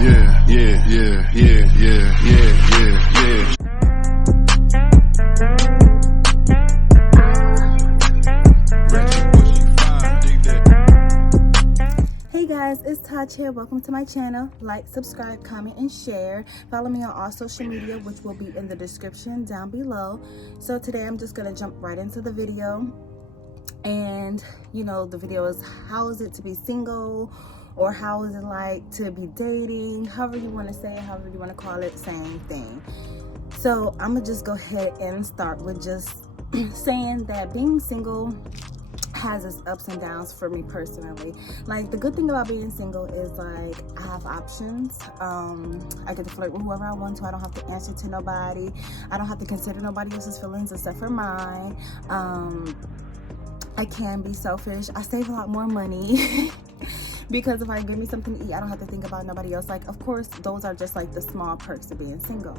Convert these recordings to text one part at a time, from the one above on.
yeah, yeah, yeah, yeah, yeah, yeah, yeah. Hey guys, it's Taj here. Welcome to my channel. Like, subscribe, comment, and share. Follow me on all social media, which will be in the description down below. So today I'm just gonna jump right into the video. And you know, the video is how is it to be single, or how is it like to be dating, however you want to say it, however you want to call it, same thing. So I'm gonna just go ahead and start with just saying that being single has its ups and downs for me personally. Like, the good thing about being single is like I have options. I get to flirt with whoever I want to. I don't have to answer to nobody. I don't have to consider nobody else's feelings except for mine. I can be selfish. I save a lot more money because if I give me something to eat, I don't have to think about nobody else. Like, of course, those are just like the small perks of being single.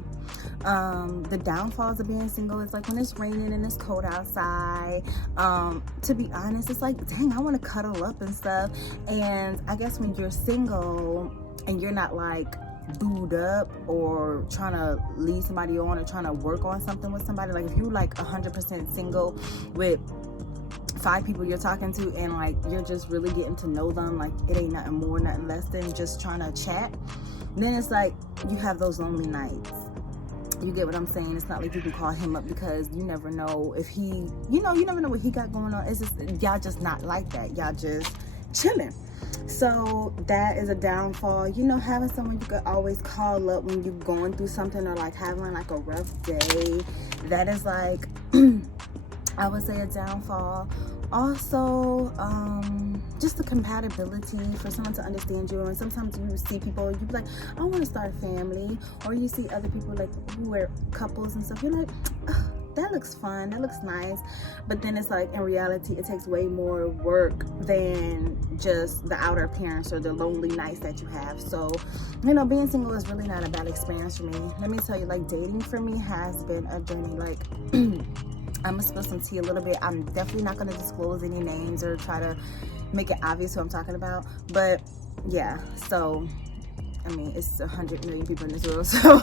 The downfalls of being single is like when it's raining and it's cold outside. To be honest, it's like, dang, I want to cuddle up and stuff. And I guess when you're single and you're not like booed up or trying to lead somebody on or trying to work on something with somebody, like if you like 100% single with 5 people you're talking to and like you're just really getting to know them, like it ain't nothing more, nothing less than just trying to chat, then it's like you have those lonely nights. You get what I'm saying? It's not like you can call him up because you never know if he, you never know what he got going on. It's just, y'all just not like that. Y'all just chilling. So that is a downfall. You know, having someone you could always call up when you're going through something or like having like a rough day, that is like I would say a downfall. Also, just the compatibility for someone to understand you. And sometimes you see people, you be like, I want to start a family, or you see other people like who are couples and stuff, you're like, oh, that looks fun, that looks nice. But then it's like, in reality, it takes way more work than just the outer appearance or the lonely nights that you have. So, you know, being single is really not a bad experience for me. Let me tell you, like, dating for me has been a journey. Like, I'm gonna spill some tea a little bit. I'm definitely not gonna disclose any names or try to make it obvious who I'm talking about. But yeah, so I mean, it's 100 million people in this world. So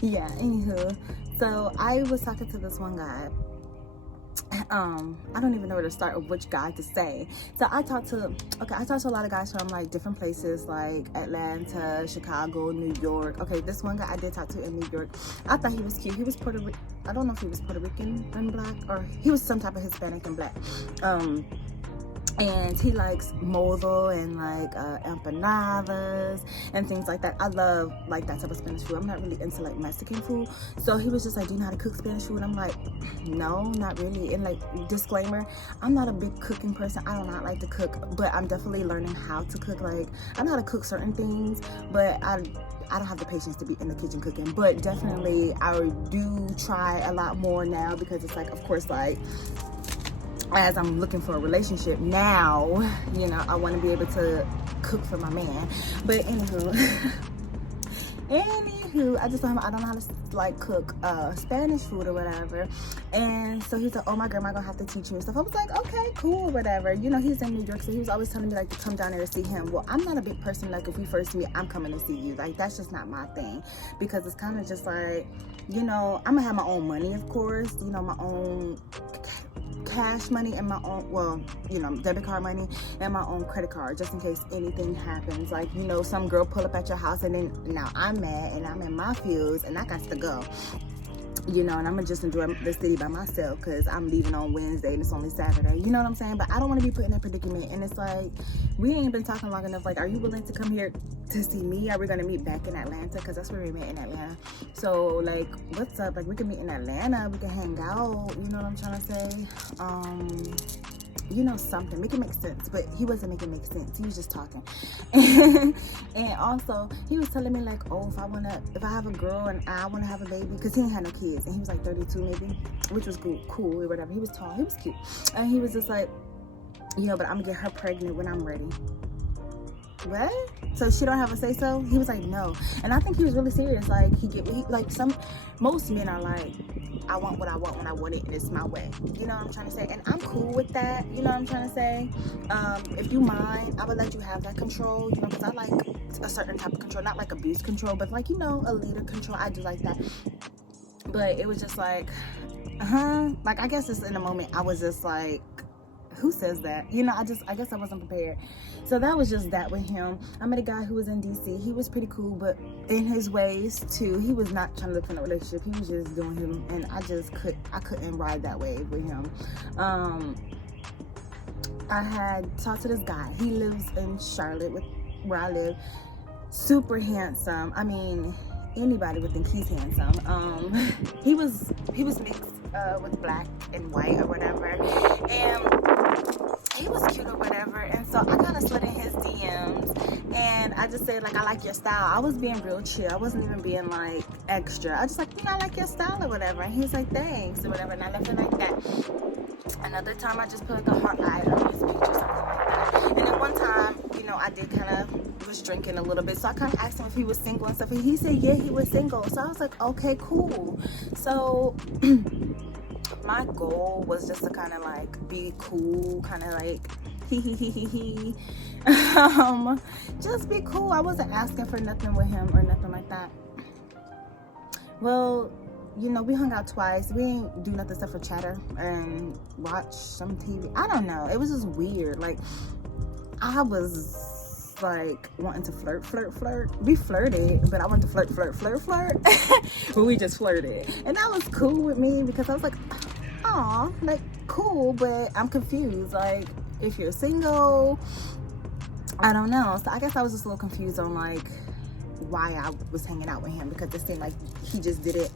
yeah, anywho. So I was talking to this one guy. I don't even know where to start or which guy to say. So I talked to a lot of guys from like different places, like Atlanta, Chicago, New York. Okay, this one guy I did talk to in New York. I thought he was cute. He was Puerto Rican. I don't know if he was Puerto Rican and black, or he was some type of Hispanic and black. And he likes mozzo and like empanadas and things like that. I love like that type of Spanish food. I'm not really into like Mexican food. So he was just like, do you know how to cook Spanish food? I'm like, no, not really. And like, disclaimer, I'm not a big cooking person. I do not like to cook, but I'm definitely learning how to cook. Like, I know how to cook certain things, but I don't have the patience to be in the kitchen cooking. But definitely I do try a lot more now, because it's like, of course, like, as I'm looking for a relationship now, you know, I want to be able to cook for my man. But anywho, I just told him I don't know how to like cook Spanish food or whatever. And so he's like, oh, my grandma gonna have to teach me and stuff. I was like, okay, cool, whatever. You know, he's in New York, so he was always telling me like to come down there to see him. Well, I'm not a big person, like if we first meet, I'm coming to see you. Like, that's just not my thing, because it's kind of just like, you know, I'm gonna have my own money, of course, you know, my own cash money and my own, well, you know, debit card money and my own credit card, just in case anything happens. Like, you know, some girl pull up at your house and then now I'm mad and I'm in my feels and I got to go, you know, and I'm gonna just enjoy the city by myself because I'm leaving on Wednesday and it's only Saturday, you know what I'm saying? But I don't want to be put in that predicament. And it's like, we ain't been talking long enough. Like, are you willing to come here to see me? Are we gonna meet back in Atlanta? Because that's where we met, in Atlanta. So like, what's up? Like, we can meet in Atlanta, we can hang out, you know what I'm trying to say? You know, something, make it make sense. But he wasn't making it make sense. He was just talking. And also he was telling me like, oh, if I have a girl and I want to have a baby, because he ain't had no kids, and he was like 32 maybe, which was cool or whatever. He was tall, he was cute, and he was just like, you know, but I'm gonna get her pregnant when I'm ready. What? So she don't have a say so? He was like, no. And I think he was really serious. Like, most men are like, I want what I want when I want it, and it's my way. You know what I'm trying to say? And I'm cool with that. You know what I'm trying to say? If you mind, I would let you have that control, you know, because I like a certain type of control, not like abuse control, but like, you know, a leader control. I do like that. But it was just like, like, I guess it's in the moment I was just like, who says that? You know, I guess I wasn't prepared. So that was just that with him. I met a guy who was in DC. He was pretty cool, but in his ways too, he was not trying to look for a relationship. He was just doing him, and I couldn't ride that wave with him. I had talked to this guy. He lives in Charlotte, where I live. Super handsome. I mean, anybody would think he's handsome. He was mixed with black and white or whatever, and he was cute or whatever. And so I kind of slid in his DMs, and I just said, like, I like your style. I was being real chill. I wasn't even being like extra. I just like, you know, I like your style or whatever. And he's like, thanks or whatever, and I left it like that. Another time I just put like a heart eye on his picture, something like that. And then one time, you know, I did kind of was drinking a little bit, so I kind of asked him if he was single and stuff, and he said yeah, he was single. So I was like, okay, cool. So my goal was just to kind of like be cool, kind of like he just be cool. I wasn't asking for nothing with him or nothing like that. Well, you know, we hung out twice. We didn't do nothing except for chatter and watch some TV. I don't know. It was just weird. Like, I was like wanting to flirt. We flirted, but I wanted to flirt. But we just flirted. And that was cool with me because I was like, aw, like, cool, but I'm confused. Like, if you're single, I don't know. So I guess I was just a little confused on like why I was hanging out with him, because it seemed like he just didn't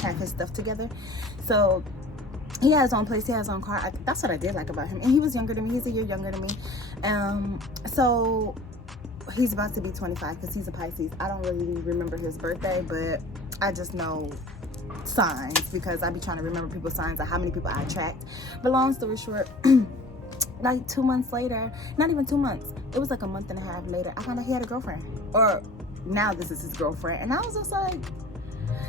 have his stuff together. So he has his own place, he has his own car. That's what I did like about him. And he was younger than me. He's a year younger than me. So he's about to be 25 because he's a Pisces. I don't really remember his birthday, but I just know signs because I be trying to remember people's signs and how many people I attract. But long story short, like 2 months later, not even 2 months, it was like a month and a half later, I found out he had a girlfriend, or now this is his girlfriend. And I was just like,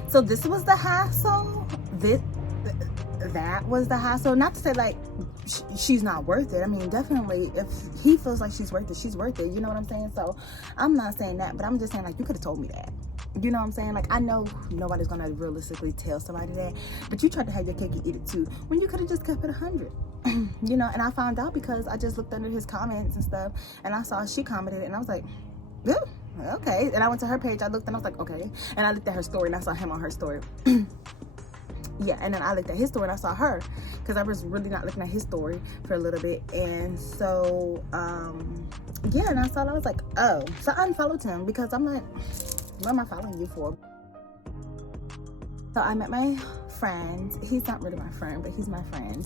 so this was the hassle? That was the hassle? Not to say like she's not worth it. I mean, definitely if he feels like she's worth it, she's worth it. You know what I'm saying? So I'm not saying that, but I'm just saying like, you could have told me that. You know what I'm saying? Like, I know nobody's gonna realistically tell somebody that, but you tried to have your cake and eat it too, when you could have just kept it 100. You know, and I found out because I just looked under his comments and stuff, and I saw she commented, and I was like, yeah, okay. And I went to her page, I looked, and I was like, okay. And I looked at her story, and I saw him on her story. Yeah, and then I looked at his story, and I saw her, because I was really not looking at his story for a little bit. And so yeah, and I saw, I was like, oh. So I unfollowed him because I'm like, what am I following you for? So I met my friend. He's not really my friend, but he's my friend.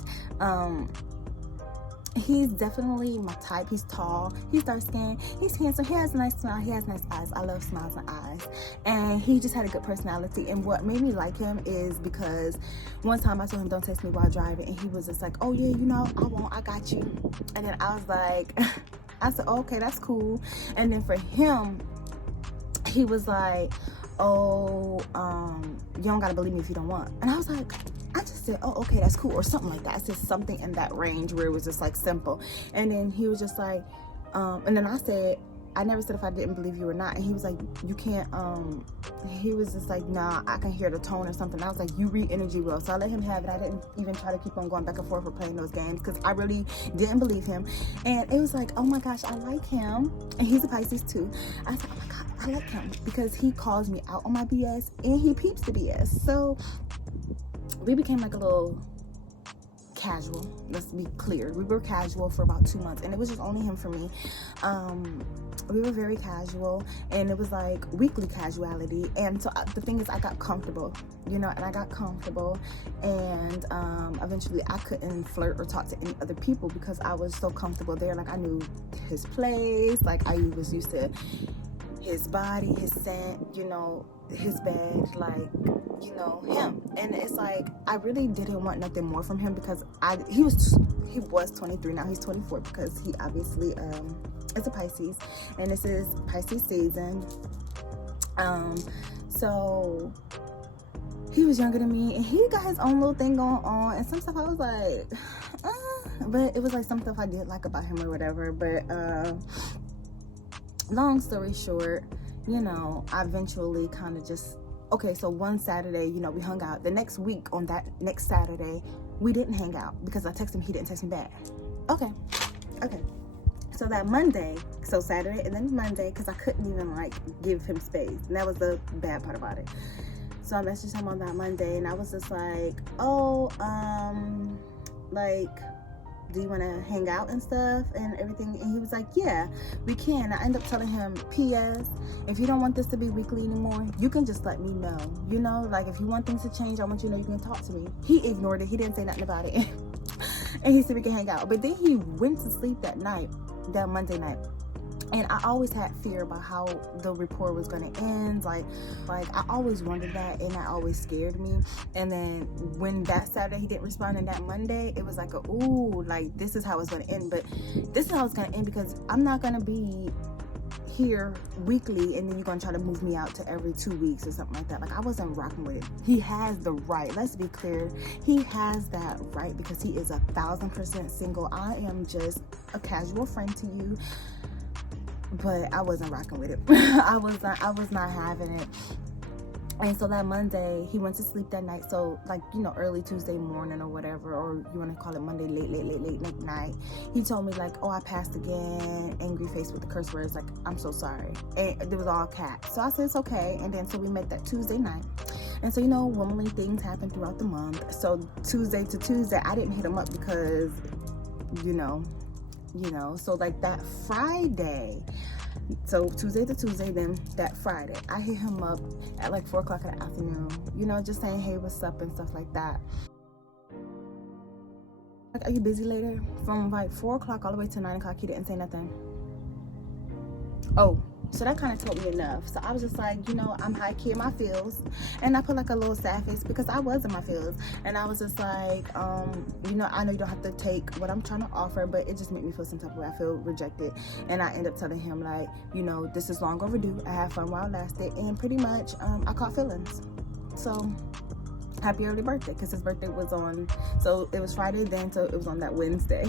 He's definitely my type. He's tall, he's dark skinned, he's handsome, he has a nice smile, he has nice eyes. I love smiles and eyes. And he just had a good personality. And what made me like him is because one time I told him, don't text me while driving, and he was just like, oh yeah, you know, I won't, I got you. And then I was like, I said, oh, okay, that's cool. And then for him, he was like, oh, you don't gotta believe me if you don't want. And I was like, I just said, oh, okay, that's cool, or something like that. I said something in that range where it was just like simple. And then he was just like, and then I said, I never said if I didn't believe you or not. And he was like, you can't, he was just like, nah, I can hear the tone or something. I was like, you read energy well. So I let him have it. I didn't even try to keep on going back and forth or playing those games because I really didn't believe him. And it was like, oh my gosh, I like him. And he's a Pisces too. I said, oh my God, I like him because he calls me out on my BS and he peeps the BS. So we became like a little casual. Let's be clear. We were casual for about 2 months, and it was just only him for me. We were very casual, and it was like weekly casuality. And so the thing is, I got comfortable, you know, and I got comfortable, and eventually I couldn't flirt or talk to any other people because I was so comfortable there. Like, I knew his place, like I was used to his body, his scent, you know, his bed, like, you know, him. And it's like, I really didn't want nothing more from him because he was 23, now he's 24, because he obviously is a Pisces, and this is Pisces season. So he was younger than me, and he got his own little thing going on, and some stuff I was like, but it was like some stuff I did like about him or whatever. But long story short, you know, I eventually kind of just, okay, so one Saturday, you know, we hung out. The next week, on that next Saturday, we didn't hang out because I texted him, he didn't text me back. Okay. So that Monday, so Saturday and then Monday, because I couldn't even like give him space. And that was the bad part about it. So I messaged him on that Monday, and I was just like, oh, like, do you want to hang out and stuff and everything? And he was like, yeah, we can. I ended up telling him, P.S., if you don't want this to be weekly anymore, you can just let me know. You know, like, if you want things to change, I want you to know you can talk to me. He ignored it. He didn't say nothing about it. And he said we can hang out. But then he went to sleep that night, that Monday night. And I always had fear about how the rapport was going to end. Like I always wondered that, and that always scared me. And then when that Saturday he didn't respond, and that Monday, it was like, ooh, like, this is how it's going to end. But this is how it's going to end, because I'm not going to be here weekly, and then you're going to try to move me out to every 2 weeks or something like that. Like, I wasn't rocking with it. He has the right. Let's be clear. He has that right, because he is 1,000% single. I am just a casual friend to you. But I wasn't rocking with it. I was not having it. And so that Monday, he went to sleep that night. So, like, you know, early Tuesday morning or whatever, or you want to call it Monday late night, he told me, like, oh, I passed again, angry face with the curse words, like, I'm so sorry. And it was all caps. So I said, it's okay. And then so we met that Tuesday night. And so, you know, womanly things happen throughout the month. So Tuesday to Tuesday, I didn't hit him up because, you know, so like that Friday, so Tuesday to Tuesday, then that Friday, I hit him up at like 4 o'clock in the afternoon, you know, just saying, hey, what's up and stuff like that. Like, are you busy later? From like 4 o'clock all the way to 9 o'clock, he didn't say nothing. Oh, so that kind of told me enough. So I was just like, you know, I'm high key in my feels, and I put like a little sad face because I was in my feels, and I was just like, you know, I know you don't have to take what I'm trying to offer, but it just made me feel some type of way. I feel rejected, and I end up telling him, like, you know, this is long overdue. I had fun while it lasted, and pretty much I caught feelings. So happy early birthday, because his birthday was on, so it was Friday then, so it was on that Wednesday.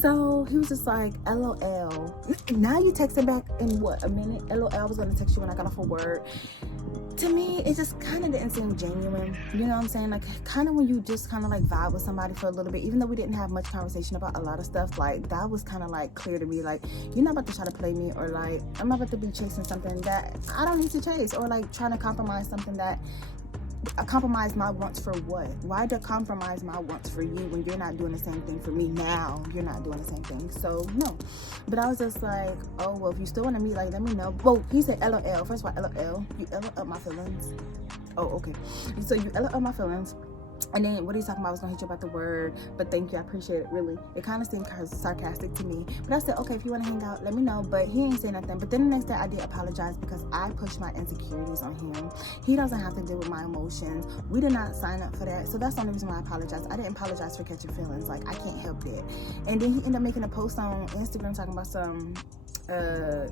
So he was just like, LOL. Now you texting back in what, a minute? LOL, I was gonna text you when I got off of work. To me, it just kind of didn't seem genuine. You know what I'm saying? Like, kind of when you just kind of like vibe with somebody for a little bit, even though we didn't have much conversation about a lot of stuff, like, that was kind of like clear to me. Like, you're not about to try to play me, or like, I'm not about to be chasing something that I don't need to chase, or like trying to compromise something that I compromise my wants for what? Why do I compromise my wants for you when you're not doing the same thing for me now? You're not doing the same thing. So, no. But I was just like, oh, well, if you still want to meet, like, let me know. Well, he said LOL. First of all, LOL. You LOL my feelings. Oh, okay. So you LOL my feelings. And then what he's talking about, I was gonna hit you about the word, but thank you, I appreciate it, really. It kind of seemed sarcastic to me, but I said, okay, if you want to hang out, let me know. But he ain't say nothing. But then the next day I did apologize, because I pushed my insecurities on him. He doesn't have to deal with my emotions. We did not sign up for that. So that's the only reason why I apologize. I didn't apologize for catching feelings. Like, I can't help it. And then he ended up making a post on Instagram talking about some,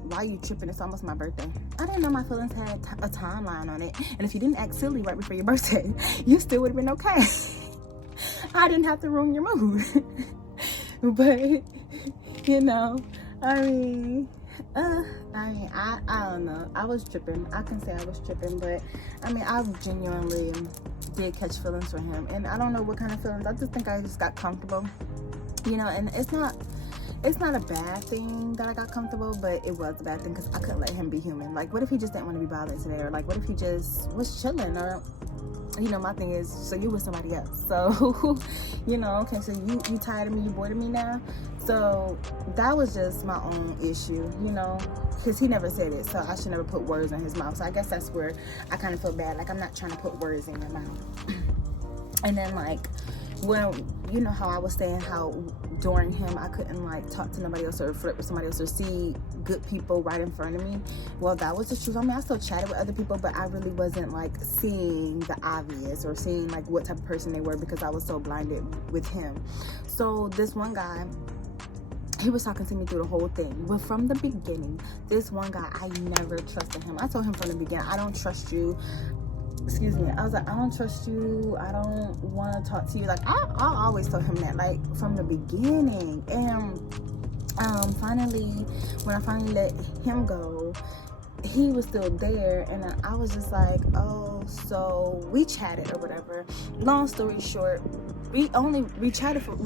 why you tripping? It's almost my birthday. I didn't know my feelings had a timeline on it. And if you didn't act silly right before your birthday, you still would have been okay. I didn't have to ruin your mood. But, you know, I don't know. I was tripping. I can say I was tripping, but I mean, I genuinely did catch feelings for him. And I don't know what kind of feelings. I just think I just got comfortable, you know, and it's not a bad thing that I got comfortable, but it was a bad thing because I couldn't let him be human. Like, what if he just didn't want to be bothered today? Or like, what if he just was chilling? Or, you know, my thing is, so you with somebody else. So, you know, okay, so you tired of me, you bored of me now? So that was just my own issue, you know, because he never said it, so I should never put words in his mouth. So I guess that's where I kind of feel bad. Like, I'm not trying to put words in your mouth. And then, like, well, you know how I was saying how during him I couldn't like talk to nobody else or flirt with somebody else or see good people right in front of me. Well, that was the truth. I mean, I still chatted with other people, but I really wasn't like seeing the obvious or seeing like what type of person they were, because I was so blinded with him. So this one guy, he was talking to me through the whole thing. But from the beginning, this one guy, I never trusted him. I told him from the beginning, I don't trust you. excuse me, I was like, I don't trust you, I don't want to talk to you. Like I always told him that, like, from the beginning. And finally, when I finally let him go, he was still there, and I was just like, oh, so we chatted or whatever. Long story short, we chatted for,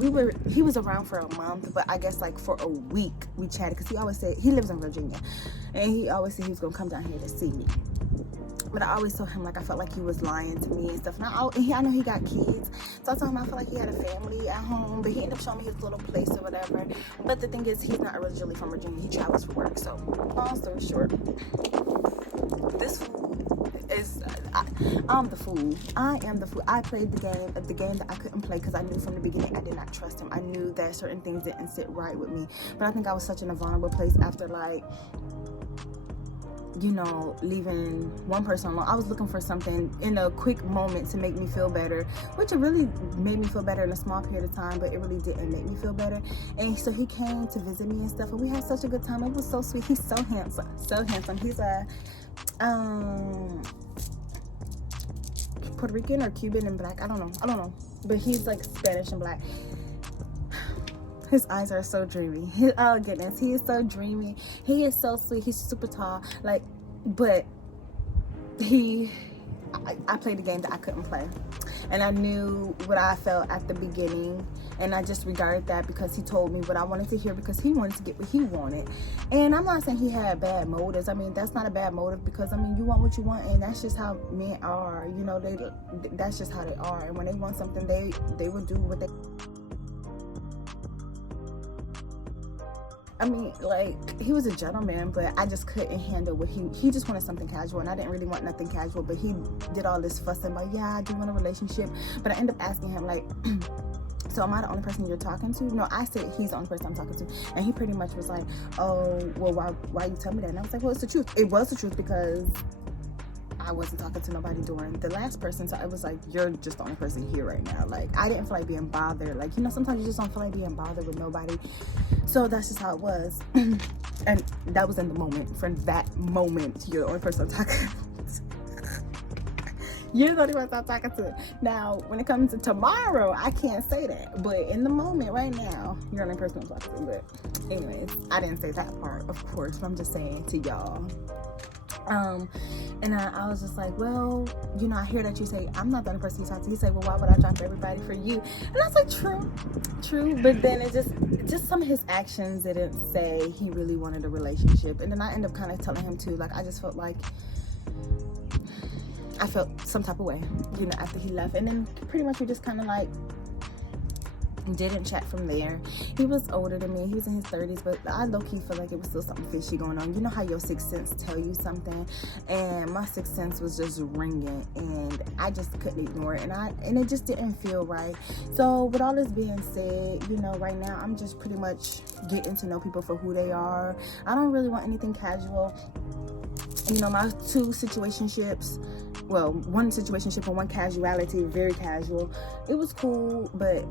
he was around for a month, but I guess like for a week we chatted, because he always said, he lives in Virginia, and he always said he was gonna come down here to see me. But I always told him, like, I felt like he was lying to me and stuff. And I know he got kids, so I told him I felt like he had a family at home. But he ended up showing me his little place or whatever. But the thing is, he's not originally from Virginia. He travels for work. So, long story short, this fool is, I'm the fool. I am the fool. I played the game that I couldn't play, because I knew from the beginning I did not trust him. I knew that certain things didn't sit right with me. But I think I was such in a vulnerable place after, like, you know, leaving one person alone. I was looking for something in a quick moment to make me feel better, which it really made me feel better in a small period of time, but it really didn't make me feel better. And so he came to visit me and stuff, and we had such a good time. It was so sweet. He's so handsome, so handsome. He's a Puerto Rican or Cuban and black. I don't know, but he's like Spanish and black. His eyes are so dreamy. Oh goodness, he is so dreamy. He is so sweet. He's super tall. Like, but I played a game that I couldn't play, and I knew what I felt at the beginning, and I just regarded that, because he told me what I wanted to hear, because he wanted to get what he wanted. And I'm not saying he had bad motives. I mean, that's not a bad motive, because I mean, you want what you want, and that's just how men are. You know, that's just how they are. And when they want something, they will do what they. I mean, like, he was a gentleman, but I just couldn't handle what he just wanted something casual, and I didn't really want nothing casual. But he did all this fussing about, yeah, I do want a relationship. But I ended up asking him, like, so am I the only person you're talking to? No, I said he's the only person I'm talking to. And he pretty much was like, oh, well, why you tell me that? And I was like, well, it's the truth. It was the truth, because I wasn't talking to nobody during the last person. So I was like, you're just the only person here right now. Like, I didn't feel like being bothered. Like, you know, sometimes you just don't feel like being bothered with nobody. So that's just how it was. And that was in the moment. For that moment, you're the only person I'm talking to. You're the only person I'm talking to. Now, when it comes to tomorrow, I can't say that. But in the moment right now, you're the only person I'm talking to. But anyways, I didn't say that part, of course. But I'm just saying to y'all. And I was just like, well, you know, I hear that you say I'm not the only person you talk to. He said, well, why would I drop everybody for you? And I was like, true. But then it just some of his actions didn't say he really wanted a relationship. And then I ended up kind of telling him too, like, I just felt like I felt some type of way, you know, after he left. And then pretty much we just kind of like didn't chat from there. He was older than me. He was in his 30s, but I low-key feel like it was still something fishy going on. You know how your sixth sense tell you something, and my sixth sense was just ringing, and I just couldn't ignore it, and it just didn't feel right. So with all this being said, you know, right now I'm just pretty much getting to know people for who they are. I don't really want anything casual. You know, my two situationships, well, one situationship and one casuality, very casual. It was cool, but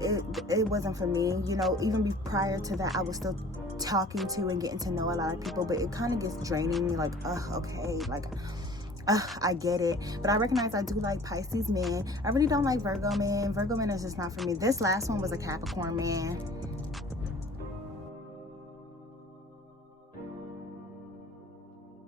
it wasn't for me. You know, even prior to that, I was still talking to and getting to know a lot of people, but it kind of gets draining me, like, okay, like, I get it. But I recognize I do like Pisces men. I really don't like Virgo men. Virgo men is just not for me. This last one was a Capricorn man.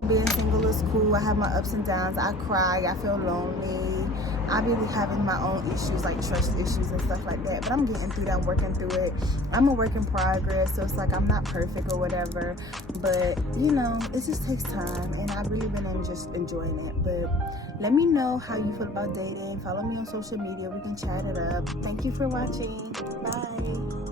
Being single is cool. I have my ups and downs. I cry. I feel lonely. I be having my own issues, like trust issues and stuff like that. But I'm getting through that. I'm working through it. I'm a work in progress. So it's like I'm not perfect or whatever. But, you know, it just takes time. And I've really been just enjoying it. But let me know how you feel about dating. Follow me on social media. We can chat it up. Thank you for watching. Bye.